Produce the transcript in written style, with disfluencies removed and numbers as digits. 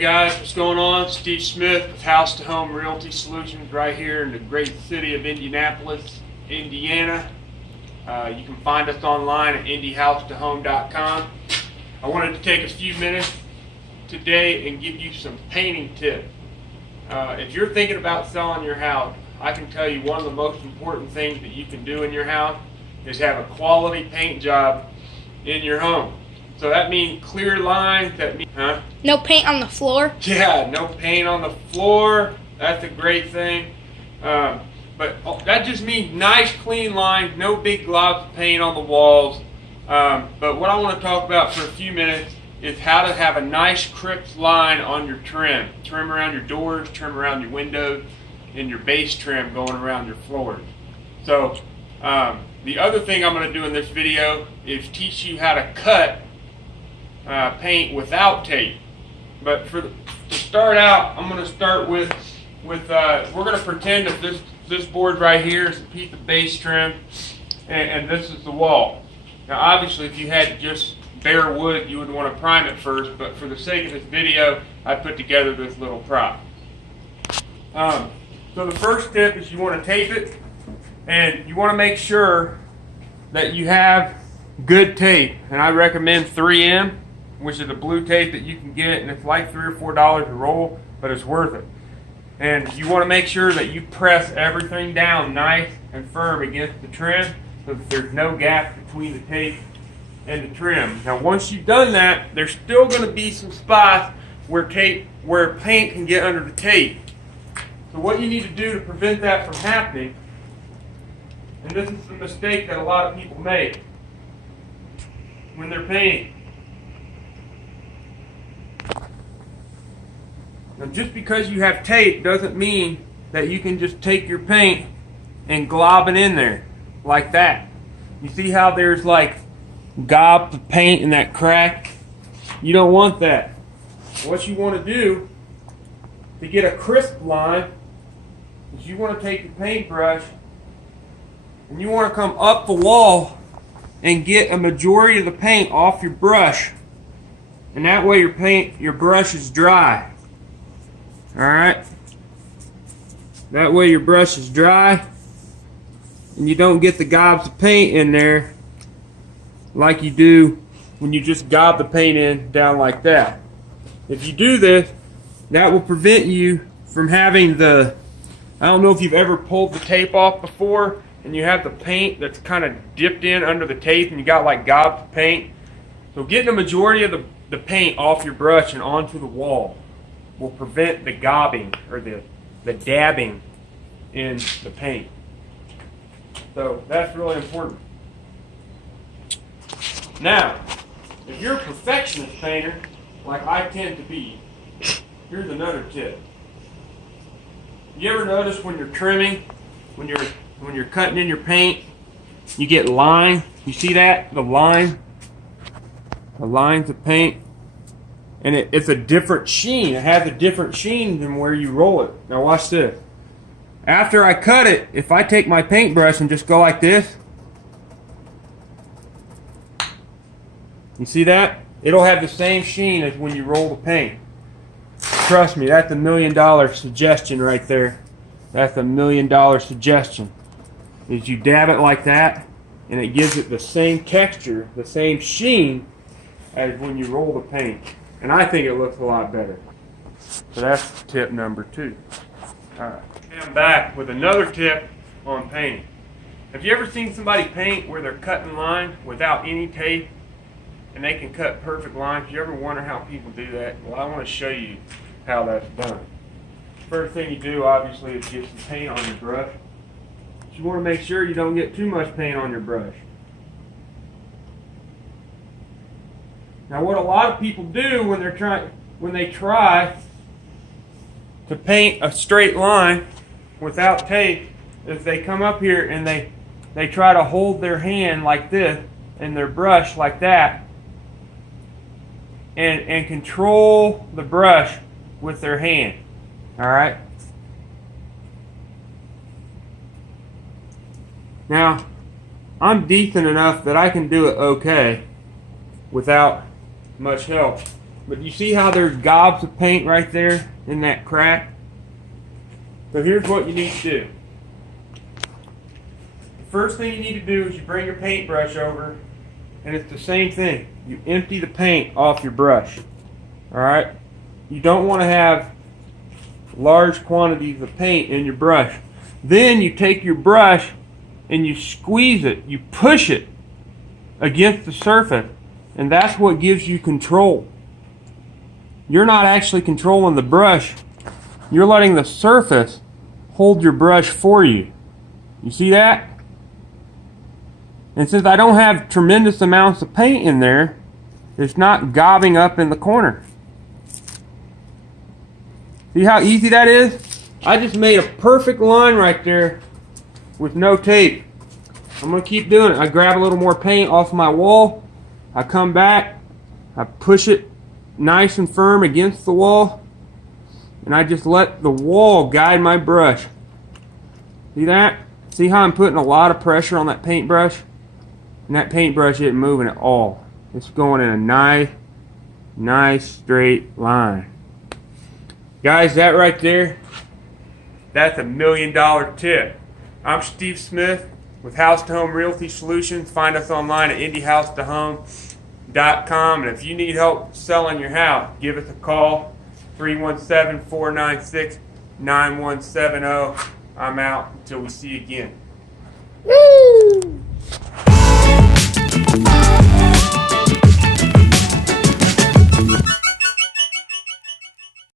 guys, what's going on? Steve Smith with House to Home Realty Solutions right here in the great city of Indianapolis, Indiana. You can find us online at indyhousetohome.com. I wanted to take a few minutes today and give you some painting tips. If you're thinking about selling your house, I can tell you one of the most important things that you can do in your house is have a quality paint job in your home. So that means clear lines, that means, No paint on the floor? Yeah, no paint on the floor. That's a great thing. But that just means nice clean lines, no big globs of paint on the walls. But what I want to talk about for a few minutes is how to have a nice crisp line on your trim. Trim around your doors, trim around your windows, and your base trim going around your floors. So the other thing I'm going to do in this video is teach you how to cut paint without tape. But to start out, I'm going to start with we're going to pretend that this board right here is a piece of base trim, and this is the wall. Now obviously if you had just bare wood, you would want to prime it first, but for the sake of this video, I put together this little prop. So the first tip is you want to tape it, and you want to make sure that you have good tape, and I recommend 3M, which is a blue tape that you can get, and it's like $3 or $4 a roll, but it's worth it. And you want to make sure that you press everything down nice and firm against the trim so that there's no gap between the tape and the trim. Now once you've done that, there's still going to be some spots where paint can get under the tape. So what you need to do to prevent that from happening, and this is the mistake that a lot of people make when they're painting. Now just because you have tape doesn't mean that you can just take your paint and glob it in there like that. You see how there's like gobs of paint in that crack? You don't want that. What you want to do to get a crisp line is you want to take your paintbrush and you want to come up the wall and get a majority of the paint off your brush. And that way your brush is dry. Alright? That way your brush is dry and you don't get the gobs of paint in there like you do when you just gob the paint in down like that. If you do this, that will prevent you from having I don't know if you've ever pulled the tape off before and you have the paint that's kind of dipped in under the tape and you got like gobs of paint. So getting a majority of the paint off your brush and onto the wall will prevent the gobbing or the dabbing in the paint. So that's really important. Now, if you're a perfectionist painter, like I tend to be, here's another tip. You ever notice when you're trimming, when you're cutting in your paint, you get line? You see that? The lines of paint. And it's a different sheen. It has a different sheen than where you roll it. Now watch this. After I cut it, if I take my paintbrush and just go like this, you see that? It'll have the same sheen as when you roll the paint. Trust me, that's $1 million suggestion right there. That's $1 million suggestion. Is you dab it like that, and it gives it the same texture, the same sheen as when you roll the paint. And I think it looks a lot better. So that's tip number 2. Alright. I'm back with another tip on painting. Have you ever seen somebody paint where they're cutting lines without any tape and they can cut perfect lines? Do you ever wonder how people do that? Well, I want to show you how that's done. First thing you do obviously is get some paint on your brush. But you want to make sure you don't get too much paint on your brush. Now what a lot of people do when they try to paint a straight line without tape is they come up here and they try to hold their hand like this and their brush like that and control the brush with their hand. Alright? Now, I'm decent enough that I can do it okay without much help. But you see how there's gobs of paint right there in that crack? So here's what you need to do. The first thing you need to do is you bring your paintbrush over, and it's the same thing. You empty the paint off your brush. Alright? You don't want to have large quantities of paint in your brush. Then you take your brush and you squeeze it, you push it against the surface, and that's what gives you control. You're not actually controlling the brush, you're letting the surface hold your brush for you. You see that? And since I don't have tremendous amounts of paint in there, it's not gobbing up in the corner. See how easy that is? I just made a perfect line right there with no tape. I'm going to keep doing it. I grab a little more paint off my wall. I come back. I push it nice and firm against the wall. And I just let the wall guide my brush. See that? See how I'm putting a lot of pressure on that paintbrush? And that paintbrush isn't moving at all. It's going in a nice straight line. Guys, that right there, that's $1 million tip. I'm Steve Smith with House to Home Realty Solutions. Find us online at indyhousetohome.com. And if you need help selling your house, give us a call, 317-496-9170. I'm out until we see you again. Woo!